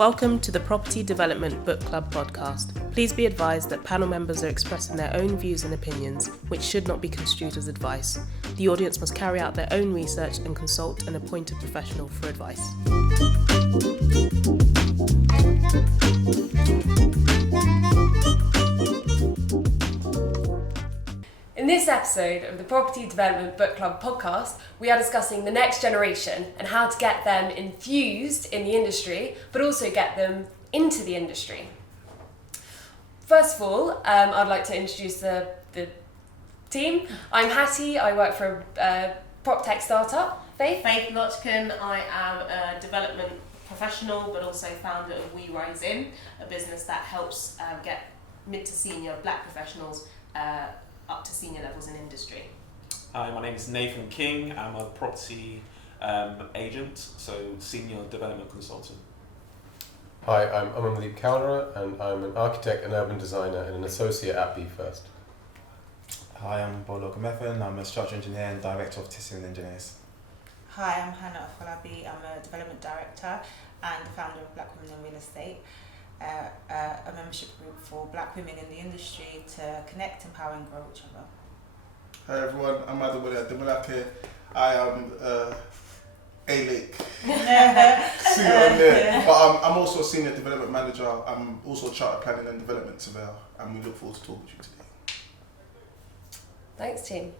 Welcome to the Property Development Book Club podcast. Please be advised that panel members are expressing their own views and opinions, which should not be construed as advice. The audience must carry out their own research and consult an appointed professional for advice. In this episode of the Property Development Book Club podcast, we are discussing the next generation and how to get them infused in the industry, but also get them into the industry. First of all, I'd like to introduce the team. I'm Hattie, I work for a prop tech startup. Faith? Faith LOCKEN. I am a development professional, but also founder of We Rise In, a business that helps get mid to senior black professionals up to senior levels in industry. Hi, my name is Nathan King. I'm a property agent, so senior development consultant. Hi, I'm AMANDEEP, and I'm an architect and urban designer and an associate at BEFIRST. Hi, I'm WALKER-ARNOTT. I'm a structural engineer and director of Civil Engineers. Hi, I'm AFOLABI. I'm a development director and the founder of Black Women in Real Estate, a membership group for black women in the industry to connect, empower and grow each other. Hi everyone, I'm ADEMOLAKE. I am A-Lake. See on there. But I'm also a senior development manager. I'm also a chartered planning and development surveyor, and we look forward to talking to you today. Thanks, team.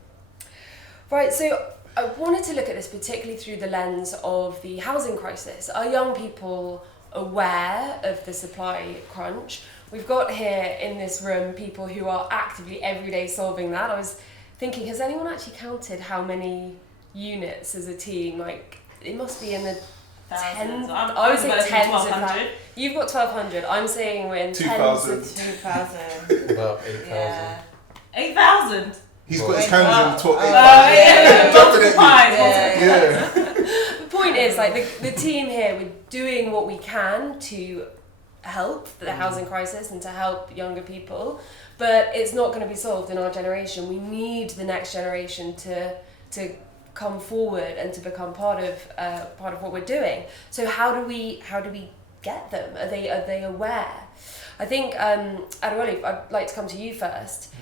Right, so I wanted to look at this particularly through the lens of the housing crisis. Are young people aware of the supply crunch? We've got here in this room people who are actively every day solving that. I was thinking, has anyone actually counted how many units as a team? Like, it must be in the tens. I would say tens of thousands. You've got 1,200. I'm saying we're in 2,000. 2,000. About 8,000. Yeah. 8,000? He's got his hands in the top. The point is, like, the team here, we're doing what we can to help the housing crisis and to help younger people, but it's not going to be solved in our generation. We need the next generation to come forward and to become part of what we're doing. So how do we get them? Are they aware? I think Adewole, I'd like to come to you first.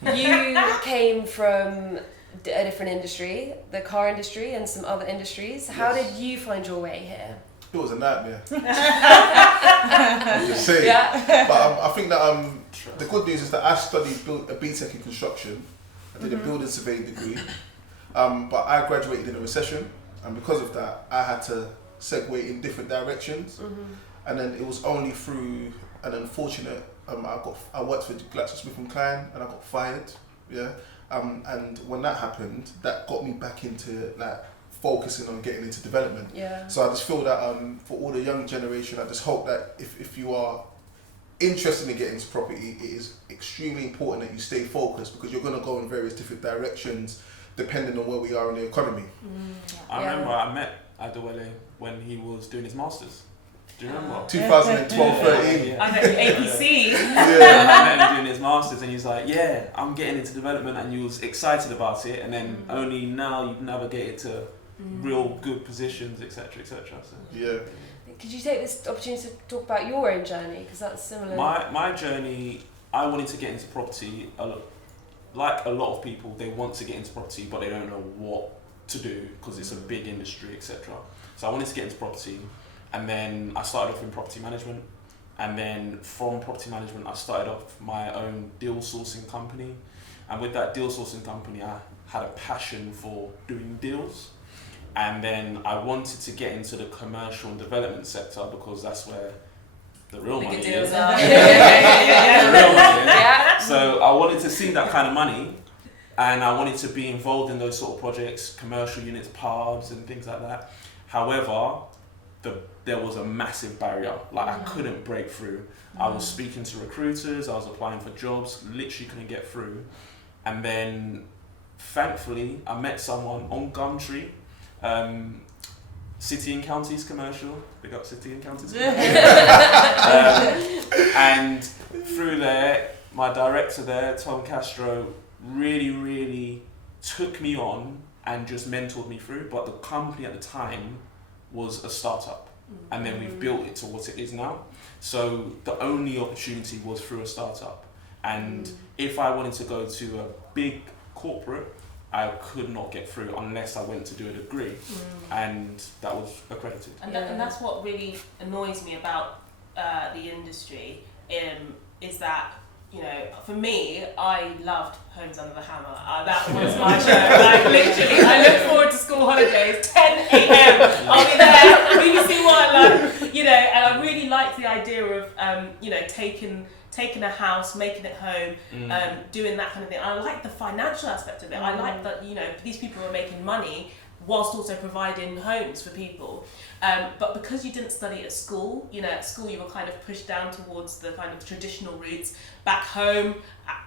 You came from a different industry, the car industry and some other industries. How did you find your way here? It was a nightmare. I'm just saying. Yeah. But I think that the good news is that I studied a BTEC in construction. I did a building surveying degree. But I graduated in a recession, and because of that, I had to segue in different directions. And then it was only through an unfortunate. I worked with GlaxoSmithKline and I got fired. Yeah. And when that happened, that got me back into like focusing on getting into development. Yeah. So I just feel that for all the young generation, I just hope that if you are interested in getting into property, it is extremely important that you stay focused, because you're going to go in various different directions depending on where we are in the economy. I remember I met Adewole when he was doing his masters. Do you remember? 2012-13. I know, APC. I met him doing his masters, and he was like, "Yeah, I'm getting into development," and you was excited about it, and then only now you've navigated to real good positions, etc., etc. So. Yeah. Could you take this opportunity to talk about your own journey, because that's similar? My journey, I wanted to get into property. Like a lot of people, they want to get into property, but they don't know what to do because it's a big industry, etc. So I wanted to get into property. And then I started off in property management, and then from property management I started off my own deal sourcing company, and with that deal sourcing company I had a passion for doing deals, and then I wanted to get into the commercial and development sector because that's where the real money is. The real money is. So I wanted to see that kind of money, and I wanted to be involved in those sort of projects, commercial units, pubs and things like that. However, there was a massive barrier, like I couldn't break through. I was speaking to recruiters, I was applying for jobs, literally couldn't get through. And then thankfully I met someone on Gumtree, City and Counties Commercial, big up City and Counties Commercial. And through there, my director there, Tom Castro, really took me on and just mentored me through, but the company at the time was a startup. and then we've built it to what it is now. So the only opportunity was through a startup, and if I wanted to go to a big corporate, I could not get through unless I went to do a degree, and that was accredited. And that's what really annoys me about the industry, is that, you know, for me, I loved Homes Under the Hammer. That was my show. Like, literally, I look forward to school holidays, 10 a.m. I'll be there, BBC One, like, you know, and I really liked the idea of, you know, taking a house, making it home, doing that kind of thing. I like the financial aspect of it. I like that, you know, these people are making money whilst also providing homes for people. But because you didn't study at school, you know, at school you were kind of pushed down towards the kind of traditional routes. Back home,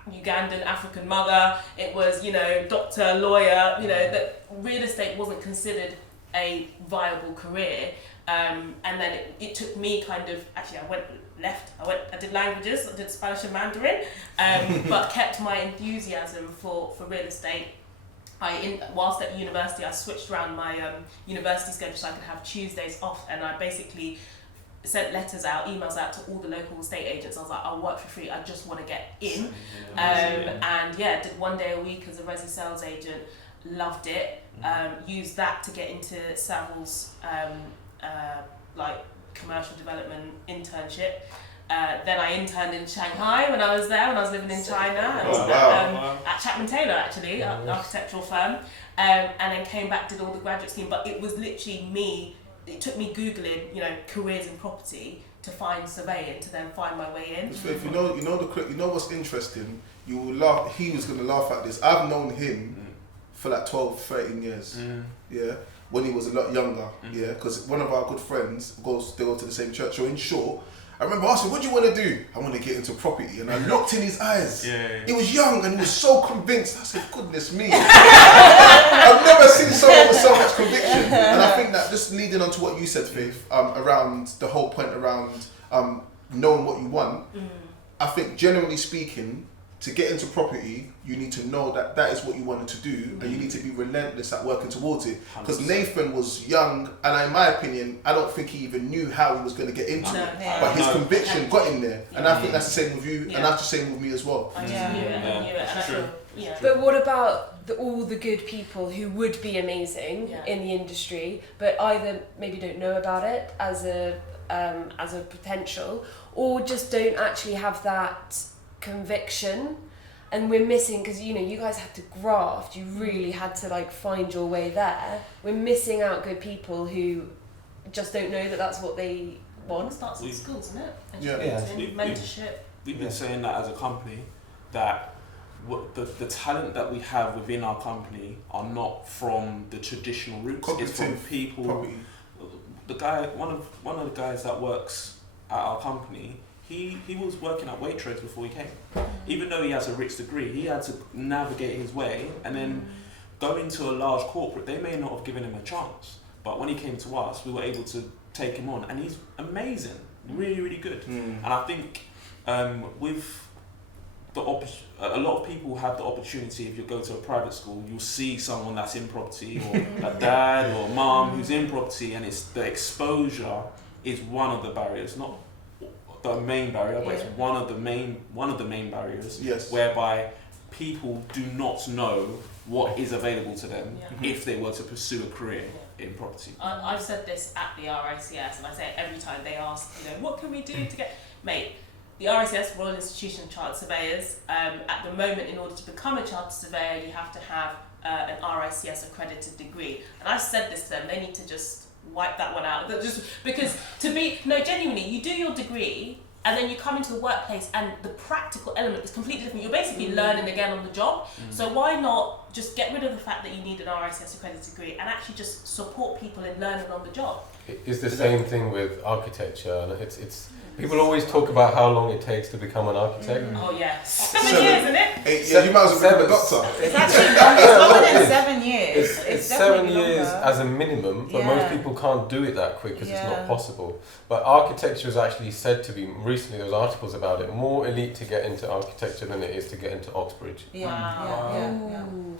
Ugandan, African mother, it was, you know, doctor, lawyer, you know, that real estate wasn't considered a viable career. And then it took me kind of, actually I did languages, I did Spanish and Mandarin, but kept my enthusiasm for real estate. Whilst at university, I switched around my university schedule so I could have Tuesdays off, and I basically sent emails out to all the local estate agents. I was like, I'll work for free, I just want to get in. And did 1 day a week as a resi sales agent, loved it, used that to get into Savills like commercial development internship. Then I interned in Shanghai when I was living in China, at Chapman Taylor actually, an architectural firm, and then came back, did all the graduate scheme. But it was literally me. It took me Googling, you know, careers in property to find surveying, to then find my way in. If you know what's interesting, you will laugh. He was gonna laugh at this. I've known him for like 12, 13 years. Yeah, when he was a lot younger. Yeah, because one of our good friends they go to the same church. So in short, I remember asking, what do you want to do? I want to get into property. And I looked in his eyes. He was young and he was so convinced. I said, goodness me. I've never seen someone with so much conviction. And I think that just leading on to what you said, Faith, around the whole point around knowing what you want, I think generally speaking, to get into property, you need to know that that is what you wanted to do, and you need to be relentless at working towards it. Because Nathan was young, and in my opinion, I don't think he even knew how he was going to get into it. But his conviction got him there, and I think that's the same with you, and that's the same with me as well. I just knew it. Yeah. But what about all the good people who would be amazing in the industry, but either maybe don't know about it as a potential, or just don't actually have that conviction? And we're missing, because you know, you guys had to graft, you really had to like find your way there. We're missing out good people who just don't know that that's what they want. It starts in schools, isn't it? Mentorship. We've been saying that as a company, that the talent that we have within our company are not from the traditional routes. It's from people. Probably. One of the guys that works at our company, he was working at Waitrose before he came. Even though he has a rich degree, he had to navigate his way, and then go into a large corporate. They may not have given him a chance, but when he came to us, we were able to take him on, and he's amazing, really, really good. And I think with a lot of people have the opportunity. If you go to a private school, you'll see someone that's in property, or a dad or a mum who's in property, and it's the exposure is one of the barriers, not the main barrier, but it's one of the main barriers. Yes. Whereby people do not know what is available to them if they were to pursue a career in property. I've said this at the RICS, and I say it every time they ask, you know, what can we do to get, mate? The RICS, Royal Institution of Chartered Surveyors, at the moment, in order to become a chartered surveyor, you have to have an RICS accredited degree. And I've said this to them, they need to just wipe that one out. Just because genuinely, you do your degree and then you come into the workplace and the practical element is completely different. You're basically learning again on the job. So why not just get rid of the fact that you need an RICS accredited degree and actually just support people in learning on the job? It's the same thing with architecture, and it's people always talk about how long it takes to become an architect. Oh yes, 7 years, isn't it? 8 years. You might as well become a doctor. It's actually longer than 7 years. It's 7 years as a minimum, but most people can't do it that quick because it's not possible. But architecture is actually said to be, recently there was articles about it, more elite to get into architecture than it is to get into Oxbridge.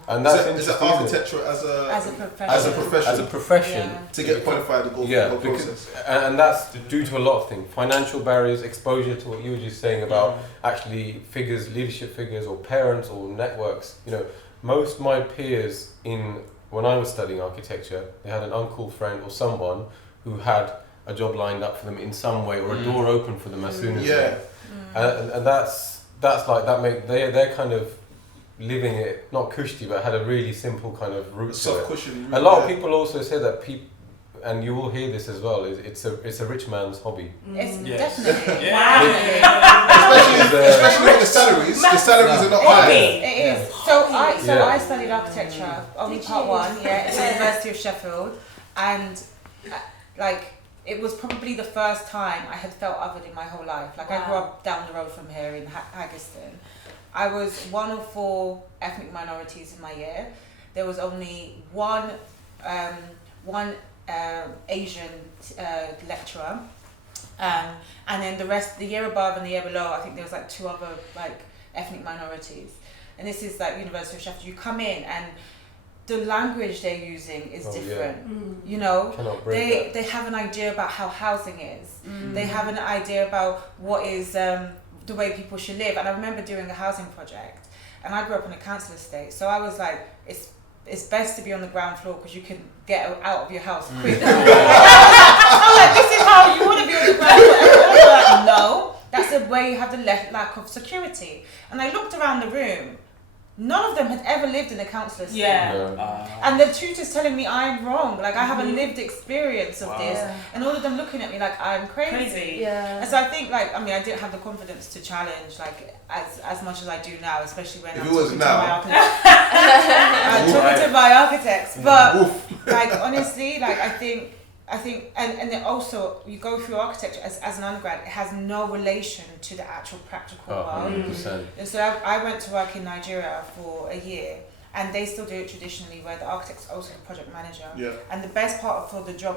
And that's is it interesting, isn't it? architecture as a profession? As a profession. Yeah. To get qualified to go through the whole process. And that's due to a lot of things. Financial barriers, exposure to what you were just saying about actually figures, leadership figures or parents or networks. You know, most of my peers when I was studying architecture, they had an uncle, friend or someone who had a job lined up for them in some way or a door open for them as soon as and that's like that they're kind of living it, not cushy, but had a really simple kind of route to it. Cushion, a lot of people also say that and you will hear this as well, it's a rich man's hobby. It's definitely. Especially with the salaries. The salaries are not high. It is. So I studied architecture, only part 1, at the University of Sheffield, and it was probably the first time I had felt othered in my whole life. Like I grew up down the road from here in Haggerston. I was one of 4 ethnic minorities in my year. There was only one Asian lecturer, and then the year above and the year below, I think there was 2 other ethnic minorities. And this is University of Sheffield. You come in and the language they're using is different. You know, they have an idea about how housing is. They have an idea about what is the way people should live. And I remember doing a housing project, and I grew up on a council estate, so I was like, it's best to be on the ground floor because you can get out of your house quicker. I'm like, this is how you want to be on the ground floor. Like, no, that's the way you have the lack of security. And I looked around the room. None of them had ever lived in a council estate. And the tutor's telling me I'm wrong. I have a lived experience of this. And all of them looking at me like I'm crazy. And so I think I didn't have the confidence to challenge as much as I do now, especially when I'm talking to my architects. But honestly, I think, and then also you go through architecture as an undergrad, it has no relation to the actual practical world. 100%. And so I went to work in Nigeria for a year, and they still do it traditionally where the architect's also the project manager. And the best part for the job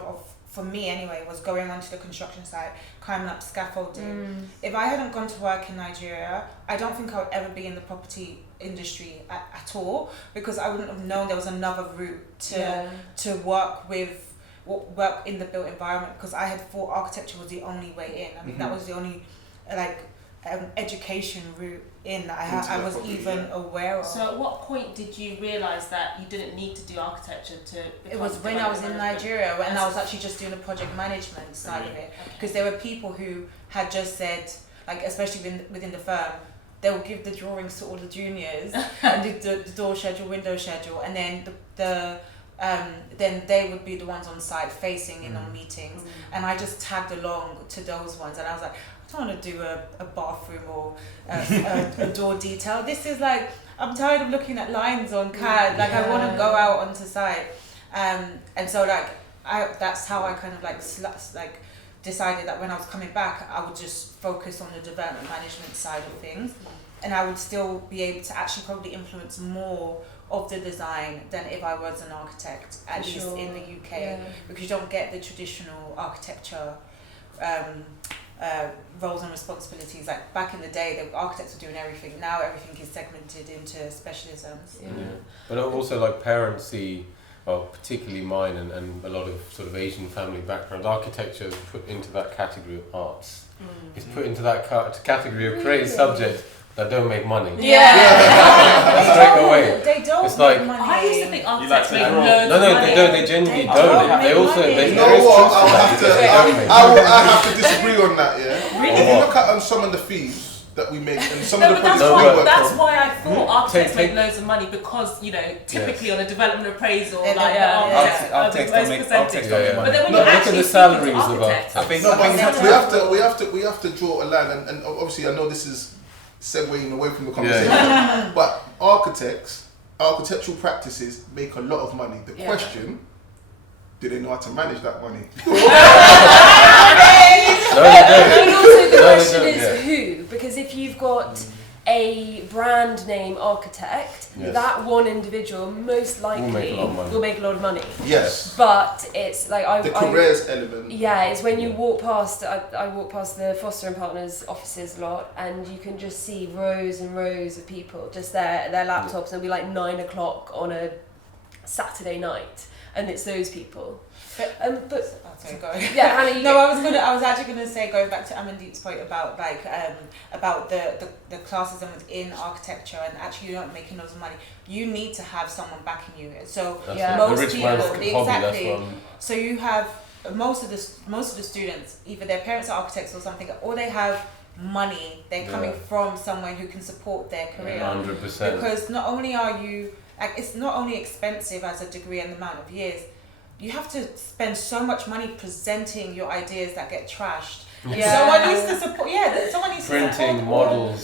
for me anyway, was going onto the construction site, climbing up scaffolding. If I hadn't gone to work in Nigeria, I don't think I would ever be in the property industry at all, because I wouldn't have known there was another route to work in the built environment, because I had thought architecture was the only way in. I mean, that was the only education route in that I was even aware of. So at what point did you realise that you didn't need to do architecture to become It was when I was in Nigeria, and I was actually just doing the project management side of it, because there were people who had just said, especially within the firm, they will give the drawings to all the juniors and the door schedule, window schedule, and then then they would be the ones on site facing in on meetings, and I just tagged along to those ones, and I was like, I don't want to do a bathroom or a door detail. This is I'm tired of looking at lines on CAD. I want to go out onto site, and so that's how I kind of decided that when I was coming back, I would just focus on the development management side of things, and I would still be able to actually probably influence more of the design than if I was an architect, at least in the UK, because you don't get the traditional architecture roles and responsibilities. Back in the day, the architects were doing everything. Now everything is segmented into specialisms. But also parents see, particularly mine and a lot of sort of Asian family background, architecture is put into that category of arts. It's put into that category of creative subject that don't make money. Straight away. They don't it's make money. I used to think architects make loads of money. No, they don't. They genuinely don't. They also. You know what? I have to disagree on that. If you look at some of the fees that we make and some of the projects we work on. That's why I thought architects make loads of money, because typically on a development appraisal, architects don't make money. But then when you actually look at the salaries of architects, I think we have to draw a line, and obviously I know this is segueing away from the conversation, but architectural practices make a lot of money. The question, do they know how to manage that money? And also the question is who, because if you've got a brand name architect, Yes. that one individual most likely will make a lot of money. Yes. But it's like The careers element. Yeah, it's when you walk past. I walk past the Foster and Partners offices a lot, and you can just see rows and rows of people just there at their laptops. And it'll be like 9 o'clock on a Saturday night, and it's those people. But sorry, go. yeah, Hannah, No, I was actually gonna say, going back to Amandeep's point about about the classism within architecture, and actually you're not making loads of money. You need to have someone backing you. So most people, exactly. So you have most of the students, either their parents are architects or something, or they have money. They're coming from somewhere who can support their career. 100%. Because not only are you it's not only expensive as a degree and the amount of years. You have to spend so much money presenting your ideas that get trashed. Yeah. Someone needs to support. Yeah, someone needs to support. Printing, models,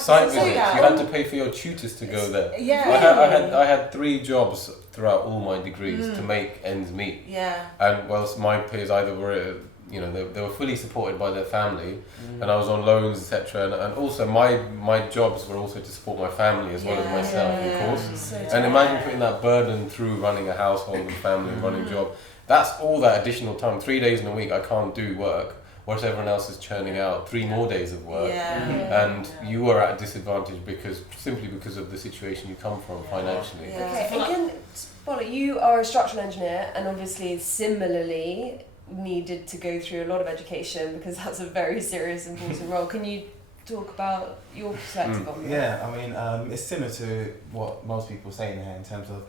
site visits. You had to pay for your tutors to go there. Yeah. I had 3 jobs throughout all my degrees to make ends meet. Yeah. And whilst my peers either were, they were fully supported by their family, and I was on loans, etc. And also my jobs were also to support my family as well as myself, of course. So and imagine putting that burden through running a household and family and running a job. That's all that additional time. 3 days in a week I can't do work, whilst everyone else is churning out 3 more days of work. And you are at a disadvantage simply because of the situation you come from financially. Okay, again, Bola, you are a structural engineer, and obviously similarly needed to go through a lot of education because that's a very serious, important role. Can you talk about your perspective on that? Yeah, I mean, it's similar to what most people say in here in terms of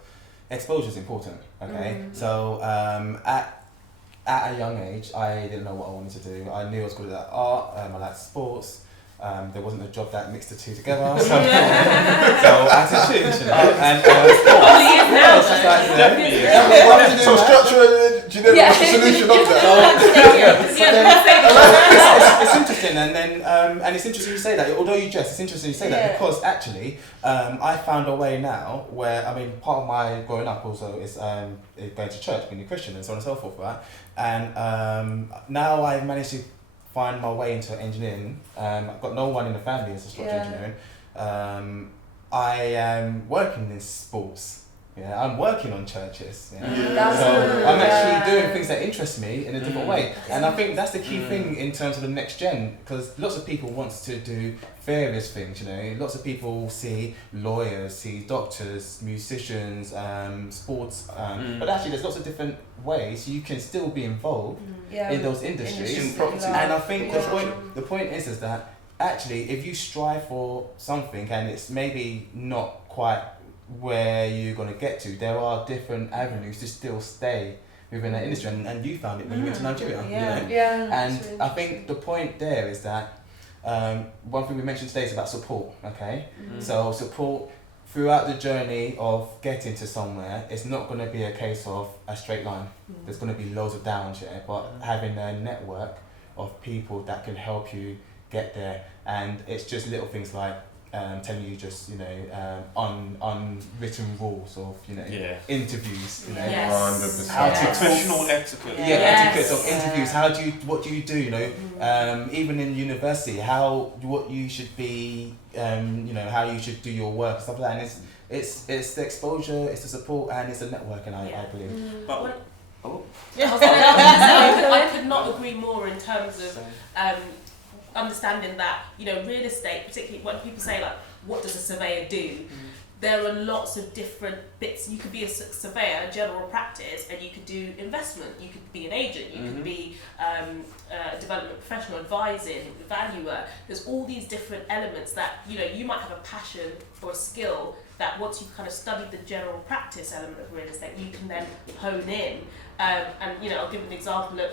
exposure is important. Okay, so at a young age, I didn't know what I wanted to do. I knew I was good at art. I liked sports. There wasn't a job that mixed the two together, so I had to choose, And So structure engineering was the solution of that. It's interesting, and it's interesting you say that. Although you jest, it's interesting you say that because actually, I found a way now where part of my growing up also is going to church, being a Christian, and so on and so forth, right? And now I've managed to find my way into engineering. I've got no one in the family as a structural engineering. I am working in sports. Yeah, I'm working on churches. So I'm actually doing things that interest me in a different way, and I think that's the key thing in terms of the next gen. Because lots of people want to do various things. Lots of people see lawyers, see doctors, musicians, sports, but actually there's lots of different ways you can still be involved in those industries. And I think the point is that actually if you strive for something and it's maybe not quite where you're going to get to, there are different avenues to still stay within that industry, and you found it when you went to Nigeria. And I think the point there is that one thing we mentioned today is about support. So support throughout the journey of getting to somewhere. It's not going to be a case of a straight line. There's going to be loads of downs, but having a network of people that can help you get there, and it's just little things like telling you just unwritten rules of interviews, how to professional etiquette. Etiquette of interviews. What do you do? Even in university, what you should be, how you should do your work and stuff like that. And it's the exposure, it's the support, and it's the networking. I believe. But I could not agree more in terms of understanding that, real estate, particularly when people say, like, what does a surveyor do? There are lots of different bits. You could be a surveyor, general practice, and you could do investment. You could be an agent. You could be a development professional, advising, valuer. There's all these different elements that, you might have a passion or a skill that once you've kind of studied the general practice element of real estate, you can then hone in. I'll give an example of,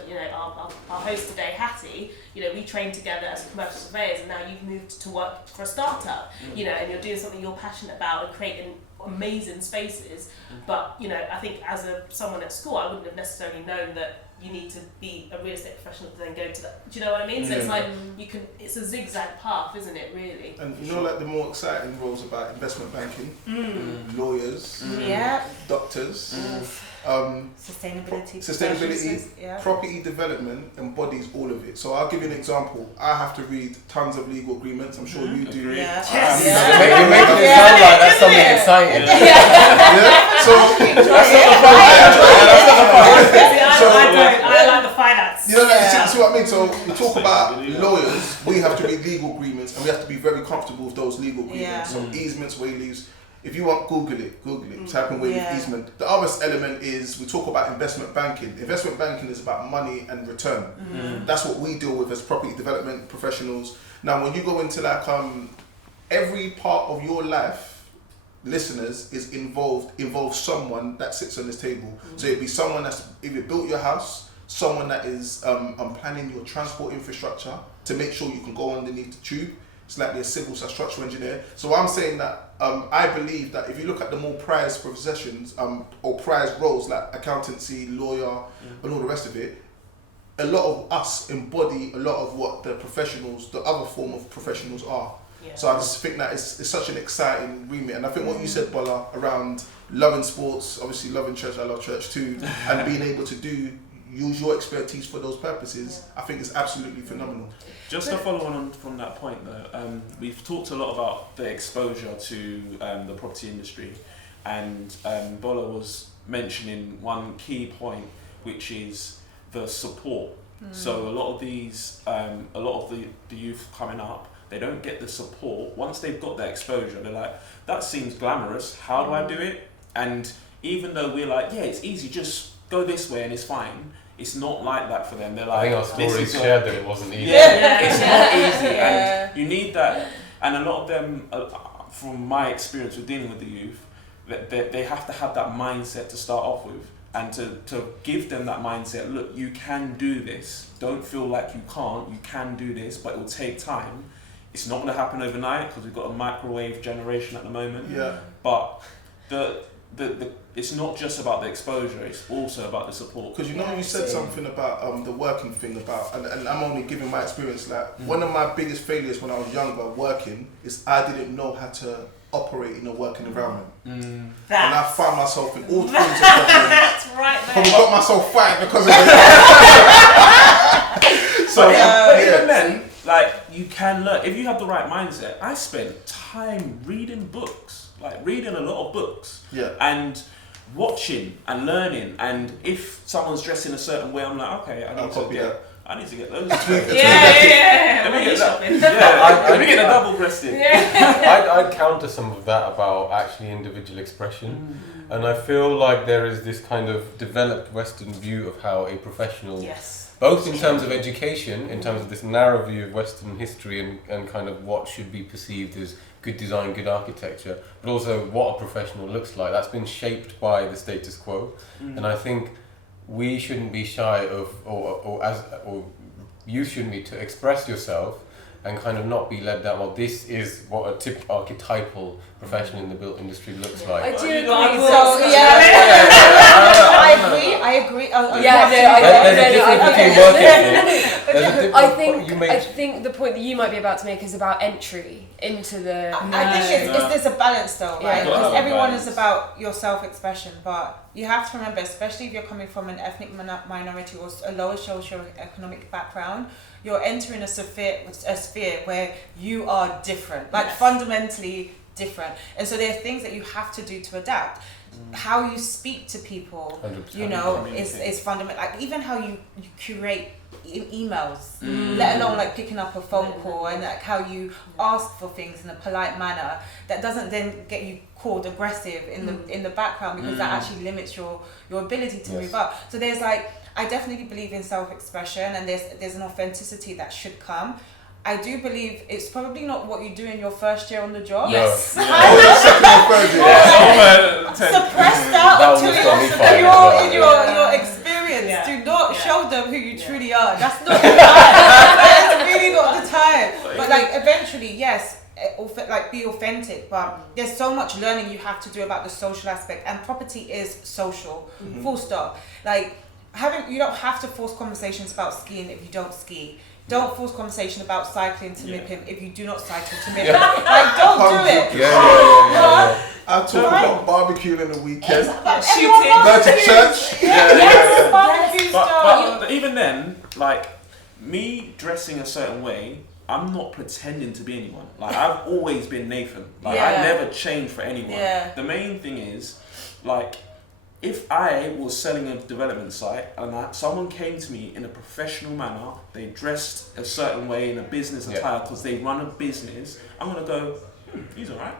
our host today, Hattie. We trained together as commercial surveyors, and now you've moved to work for a startup, and you're doing something you're passionate about and creating amazing spaces. But, I think as someone at school, I wouldn't have necessarily known that you need to be a real estate professional to then go to that. Do you know what I mean? So it's like, it's a zigzag path, isn't it, really? And like the more exciting roles about investment banking, lawyers, doctors, Sustainability. Yeah. Property development embodies all of it. So I'll give you an example. I have to read tons of legal agreements. I'm sure you do. Yeah. You're making it sound like that's something exciting. I like the finance. You know, see what I mean? So we talk about lawyers, we have to read legal agreements and we have to be very comfortable with those legal agreements. So easements, wayleaves. If you want, Google it. Type in wayleave easement. The other element is we talk about investment banking. Investment banking is about money and return. That's what we deal with as property development professionals. Now, when you go into like every part of your life, listeners, is involves someone that sits on this table. So it'd be someone that's either built your house, someone that is planning your transport infrastructure to make sure you can go underneath the tube. It's like a civil structural engineer. So I'm saying that I believe that if you look at the more prized professions or prized roles like accountancy, lawyer, and all the rest of it, a lot of us embody a lot of what the professionals, the other form of professionals are. Yeah. So I just think that it's such an exciting remit. And I think what you said, Bola, around loving sports, obviously loving church, I love church too, and being able to use your expertise for those purposes, I think is absolutely phenomenal. Just to follow on from that point though, we've talked a lot about the exposure to the property industry, and Bola was mentioning one key point, which is the support. So a lot of these, a lot of the youth coming up, they don't get the support. Once they've got that exposure, they're like, that seems glamorous, how do I do it? And even though we're like, yeah, it's easy, just go this way and it's fine, it's not like that for them. They're like, I think our stories shared that it wasn't easy. It's not easy, and you need that. And a lot of them, from my experience with dealing with the youth, they have to have that mindset to start off with, and to give them that mindset. Look, you can do this. Don't feel like you can't. You can do this, but it will take time. It's not going to happen overnight because we've got a microwave generation at the moment. Yeah. But it's not just about the exposure, it's also about the support. Because you said something about the working thing about, and I'm only giving my experience, like one of my biggest failures when I was younger working is I didn't know how to operate in a working environment. And I found myself in all kinds of problems. That's right, man. Probably got myself fired because of it. So, but even then, like, you can learn, if you have the right mindset. I spent time reading books, like reading a lot of books, and watching and learning. And if someone's dressing a certain way, I'm like, okay, I need to get those. Let me get a double breasted. I'd counter some of that about actually individual expression. And I feel like there is this kind of developed Western view of how a professional, both in terms of education, in terms of this narrow view of Western history and kind of what should be perceived as good design, good architecture, but also what a professional looks like. That's been shaped by the status quo. And I think we shouldn't be shy of, or you shouldn't be, to express yourself and kind of not be led down, well, this is what a archetypal professional in the built industry looks like. I do agree. I agree. I think the point that you might be about to make is about entry into the... I think there's a balance though, right? Because everyone is about your self-expression, but you have to remember, especially if you're coming from an ethnic minority or a lower socio-economic background, you're entering a sphere where you are different, like fundamentally different. And so there are things that you have to do to adapt. How you speak to people, 100%. Is fundamental. Like even how you curate emails, let alone like picking up a phone call, and like how you ask for things in a polite manner that doesn't then get you called aggressive in the background, because that actually limits your ability to move up. So there's like, I definitely believe in self-expression, and there's an authenticity that should come. I do believe it's probably not what you do in your first year on the job. Yes. Suppress that until your experience. Do not show them who you truly are. That's not the time. That's really not the time. But like eventually, yes, like be authentic. But there's so much learning you have to do about the social aspect, and property is social. Full stop. Like you don't have to force conversations about skiing if you don't ski. Don't force conversation about cycling to MIPIM if you do not cycle to MIPIM. Like, don't do it. Yeah. I talk about barbecuing in the weekend. Shooting. Go to church. Yes, barbecue stuff. But even then, like, me dressing a certain way, I'm not pretending to be anyone. Like, I've always been Nathan. Like, I never changed for anyone. Yeah. The main thing is, like, if I was selling a development site and someone came to me in a professional manner, they dressed a certain way in a business attire because they run a business, I'm going to go, he's alright.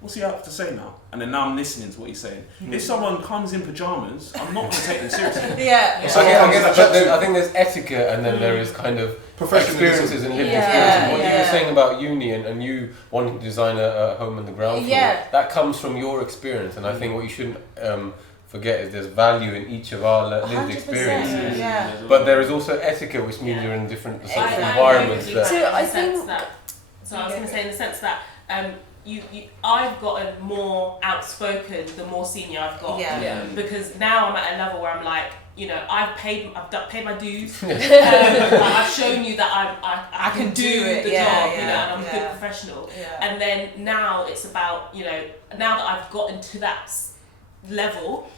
What's he have to say now? And then now I'm listening to what he's saying. If someone comes in pajamas, I'm not going to take them seriously. I think there's etiquette and then there is kind of experiences and lived experiences. What you were saying about uni and you wanting to design a home on the ground floor, that comes from your experience. And I think what you shouldn't forget is there's value in each of our lived experiences. But there is also etiquette, which means you're in different environments. So I think that. So I was going to say in the sense that. I've gotten more outspoken the more senior I've got. Because now I'm at a level where I'm like, you know, I've paid my dues. I've shown you that I can do the job, you know, and I'm a good professional. And then now it's about, you know, now that I've gotten to that level,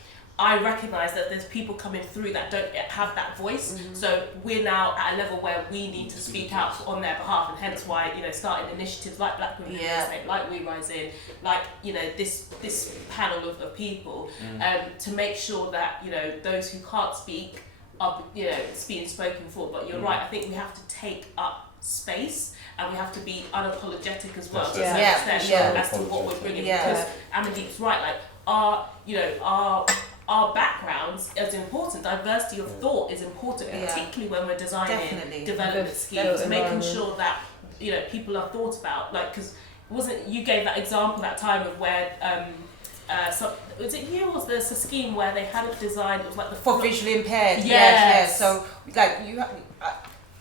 I recognise that there's people coming through that don't have that voice. So we're now at a level where we need to speak out on their behalf, and hence why, you know, starting initiatives like Black Women in Real Estate, like We Rise In, like, you know, this panel of people, to make sure that, you know, those who can't speak are, you know, being spoken for. But you're right, I think we have to take up space and we have to be unapologetic as well to as to what we're bringing. Because Amandeep's right, like our backgrounds is important. Diversity of thought is important, particularly when we're designing development schemes, making sure that, you know, people are thought about. Like, because you gave that example that time of where was it you or was there a scheme where they had it designed? It was like for visually impaired. So like you,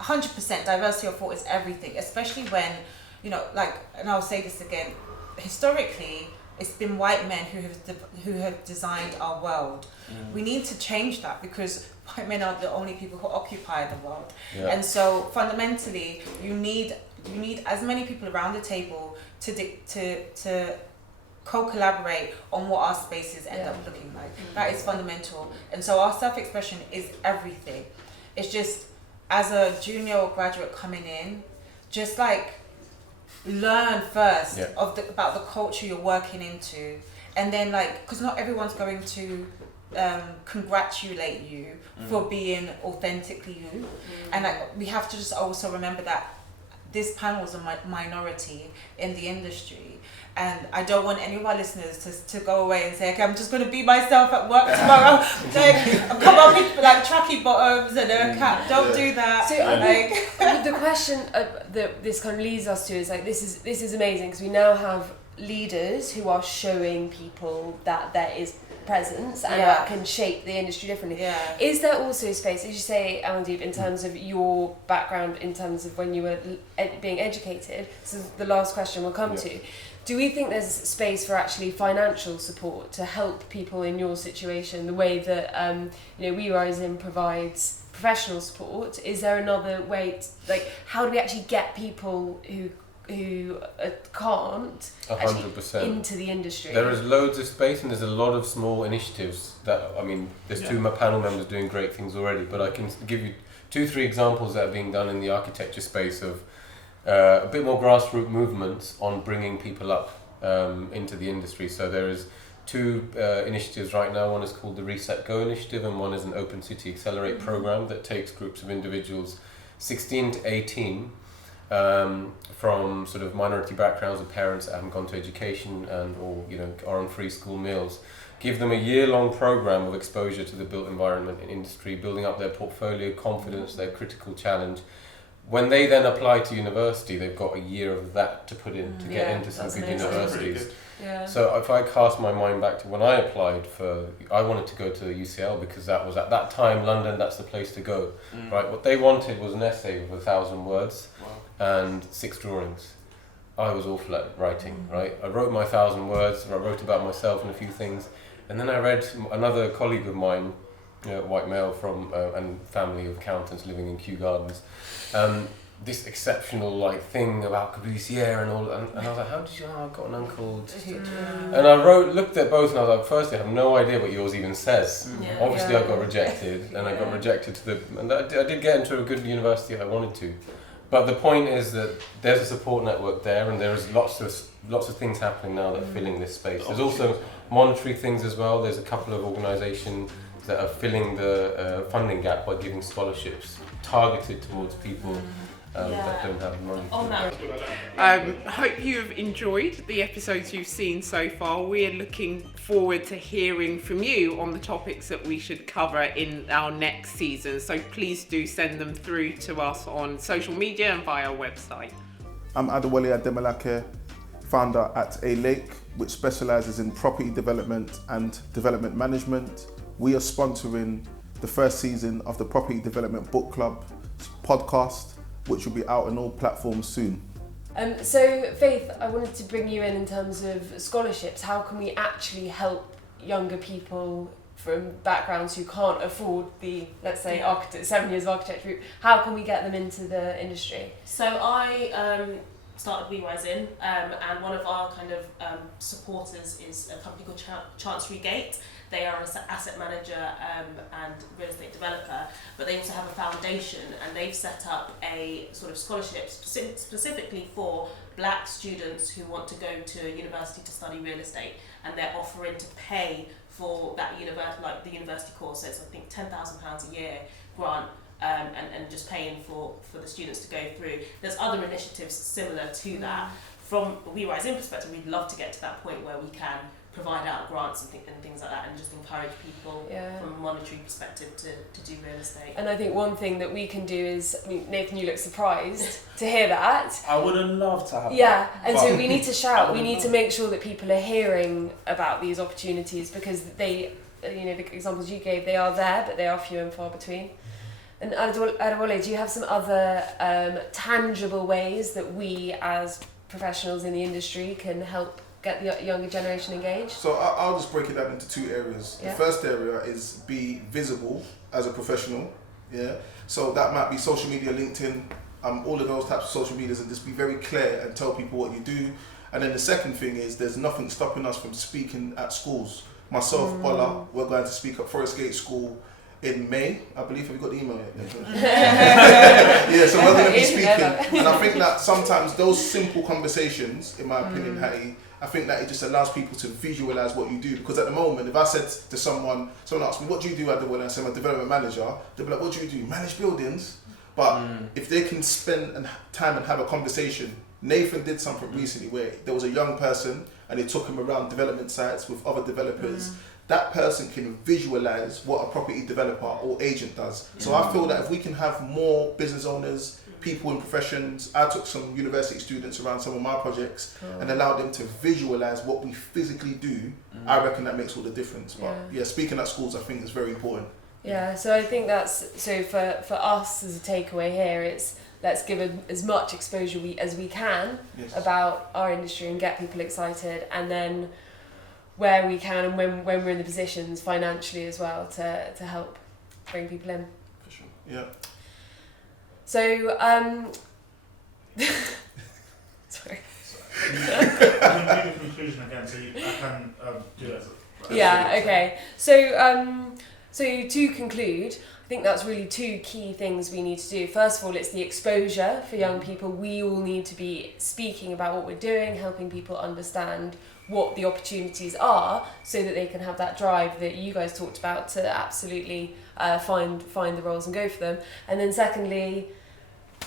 100% diversity of thought is everything, especially when, you know, like, and I'll say this again, historically. It's been white men who have designed our world. We need to change that because white men are the only people who occupy the world. And so fundamentally, you need as many people around the table to co-collaborate on what our spaces end up looking like. That is fundamental. And so our self-expression is everything. It's just, as a junior or graduate coming in, just like, learn first about the culture you're working into, and then, like, because not everyone's going to congratulate you for being authentically you, and like, we have to just also remember that this panel is a minority in the industry, and I don't want any of our listeners to go away and say, okay, I'm just going to be myself at work tomorrow. Like, I'll come up with like tracky bottoms and a cap. Don't do that. So the question that this kind of leads us to is like, this is amazing because we now have leaders who are showing people that there is presence and that can shape the industry differently. Is there also space, as you say, Amandeep, in terms of your background, in terms of when you were being educated, so the last question we'll come to, do we think there's space for actually financial support to help people in your situation, the way that you know, We Rise In provides professional support? Is there another way, like, how do we actually get people who can't 100% into the industry? There is loads of space and there's a lot of small initiatives that, I mean, there's two panel members doing great things already, but I can give you 2-3 examples that are being done in the architecture space of a bit more grassroots movements on bringing people up into the industry. So there is 2 initiatives right now. One is called the Reset Go initiative and one is an Open City Accelerate program that takes groups of individuals 16 to 18 from sort of minority backgrounds and parents that haven't gone to education and or, you know, are on free school meals. Give them a year-long program of exposure to the built environment and industry, building up their portfolio, confidence, their critical challenge. When they then apply to university, they've got a year of that to put in to get into some good universities. So if I cast my mind back to when I applied I wanted to go to UCL because that was at that time London, that's the place to go, right? What they wanted was an essay with 1,000 words and 6 drawings. I was awful at writing, right? I wrote my 1,000 words, and I wrote about myself and a few things, and then I read another colleague of mine, white male from and family of accountants living in Kew Gardens. this exceptional like thing about Cabusier and all, and I was like, how did you know I've got an uncle? And I looked at both, and I was like, firstly, I have no idea what yours even says. Obviously, I got rejected, and I got rejected and I did get into a good university I wanted to. But the point is that there's a support network there, and there's lots of things happening now that are filling this space. There's also monetary things as well. There's a couple of organisations that are filling the funding gap by giving scholarships targeted towards people that don't have money. On that. Hope you have enjoyed the episodes you've seen so far. We're looking forward to hearing from you on the topics that we should cover in our next season. So please do send them through to us on social media and via our website. I'm ADEWOLE, founder at A Lake, which specialises in property development and development management. We are sponsoring the first season of the Property Development Book Club podcast, which will be out on all platforms soon. So Faith, I wanted to bring you in terms of scholarships. How can we actually help younger people from backgrounds who can't afford the, let's say, 7 years of architecture route? How can we get them into the industry? So I started We Rise In, and one of our kind of supporters is a company called Chancery Gate. They are an asset manager and real estate developer, but they also have a foundation, and they've set up a sort of scholarship specifically for black students who want to go to university to study real estate, and they're offering to pay for that the university course. So it's, I think, £10,000 a year grant. And just paying for the students to go through. There's other initiatives similar to that. From a We Rise In perspective, we'd love to get to that point where we can provide out grants and things like that, and just encourage people from a monetary perspective to do real estate. And I think one thing that we can do is, I mean, Nathan, you look surprised to hear that. I would have loved to have that. Yeah, and so we need to shout. We need to make sure that people are hearing about these opportunities, because they, the examples you gave, they are there, but they are few and far between. And Adewole, do you have some other tangible ways that we as professionals in the industry can help get the younger generation engaged? So I'll just break it down into two areas. Yeah. The first area is be visible as a professional. Yeah. So that might be social media, LinkedIn, all of those types of social medias, and just be very clear and tell people what you do. And then the second thing is there's nothing stopping us from speaking at schools. Myself, BOLA, we're going to speak at Forest Gate School in May, I believe. Have you got the email yet? Yeah, so we're going to be speaking. And I think that sometimes those simple conversations, in my opinion, Hattie, I think that it just allows people to visualise what you do. Because at the moment, if I said to someone asked me, what do you do at ADEWOLE? And I say, I'm a development manager, they'll be like, what do you do? Manage buildings? But if they can spend time and have a conversation. Nathan did something recently where there was a young person and they took him around development sites with other developers. That person can visualize what a property developer or agent does. So I feel that if we can have more business owners, people in professions, I took some university students around some of my projects and allowed them to visualize what we physically do, I reckon that makes all the difference. But yeah, speaking at schools I think is very important. Yeah, so I think that's, so for us as a takeaway here, it's let's give as much exposure as we can about our industry and get people excited, and then where we can and when we're in the positions financially as well to help bring people in. For sure. Yeah. So sorry. You can do the conclusion again, so I can do it as a okay. So to conclude, I think that's really two key things we need to do. First of all, it's the exposure for young people. We all need to be speaking about what we're doing, helping people understand what the opportunities are, so that they can have that drive that you guys talked about to absolutely find the roles and go for them. And then secondly,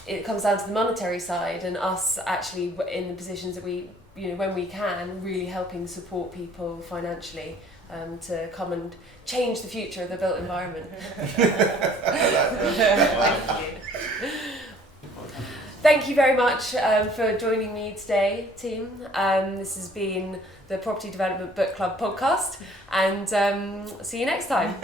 it comes down to the monetary side, and us actually in the positions that we, when we can, really helping support people financially to come and change the future of the built environment. Thank you very much for joining me today, team. This has been the Property Development Book Club podcast, and see you next time.